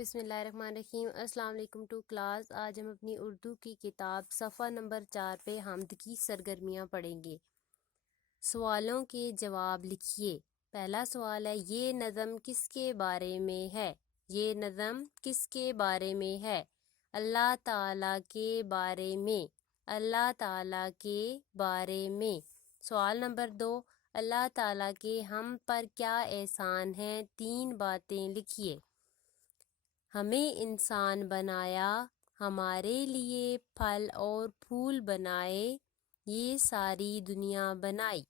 بسم اللہ الرحمن الرحیم۔ السلام علیکم ٹو کلاس۔ آج ہم اپنی اردو کی کتاب صفحہ نمبر 4 پہ حمد کی سرگرمیاں پڑھیں گے۔ سوالوں کے جواب لکھیے۔ پہلا سوال ہے، یہ نظم کس کے بارے میں ہے؟ یہ نظم کس کے بارے میں ہے؟ اللہ تعالیٰ کے بارے میں۔ اللہ تعالیٰ کے بارے میں۔ سوال نمبر 2، اللہ تعالیٰ کے ہم پر کیا احسان ہیں؟ 3 باتیں لکھیے۔ ہمیں انسان بنایا، ہمارے لیے پھل اور پھول بنائے، یہ ساری دنیا بنائی۔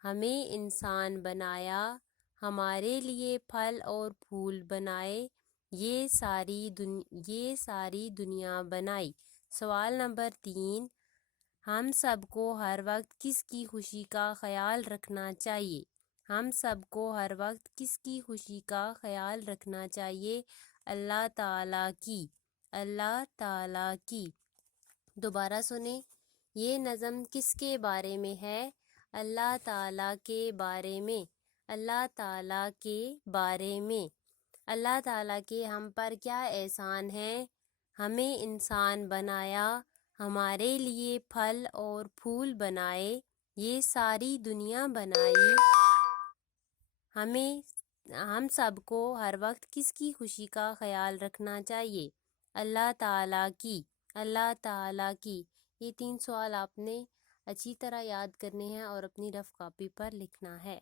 ہمیں انسان بنایا، ہمارے لیے پھل اور پھول بنائے، یہ ساری دنیا بنائی۔ سوال نمبر 3، ہم سب کو ہر وقت کس کی خوشی کا خیال رکھنا چاہیے؟ ہم سب کو ہر وقت کس کی خوشی کا خیال رکھنا چاہیے؟ اللہ تعالیٰ کی۔ اللہ تعالیٰ کی۔ دوبارہ سنیں، یہ نظم کس کے بارے میں ہے؟ اللہ تعالیٰ کے بارے میں۔ اللہ تعالیٰ کے بارے میں۔ اللہ تعالیٰ کے ہم پر کیا احسان ہیں؟ ہمیں انسان بنایا، ہمارے لیے پھل اور پھول بنائے، یہ ساری دنیا بنائی۔ ہم سب کو ہر وقت کس کی خوشی کا خیال رکھنا چاہیے؟ اللہ تعالیٰ کی۔ اللہ تعالیٰ کی۔ یہ 3 سوال آپ نے اچھی طرح یاد کرنے ہیں اور اپنی رف کاپی پر لکھنا ہے۔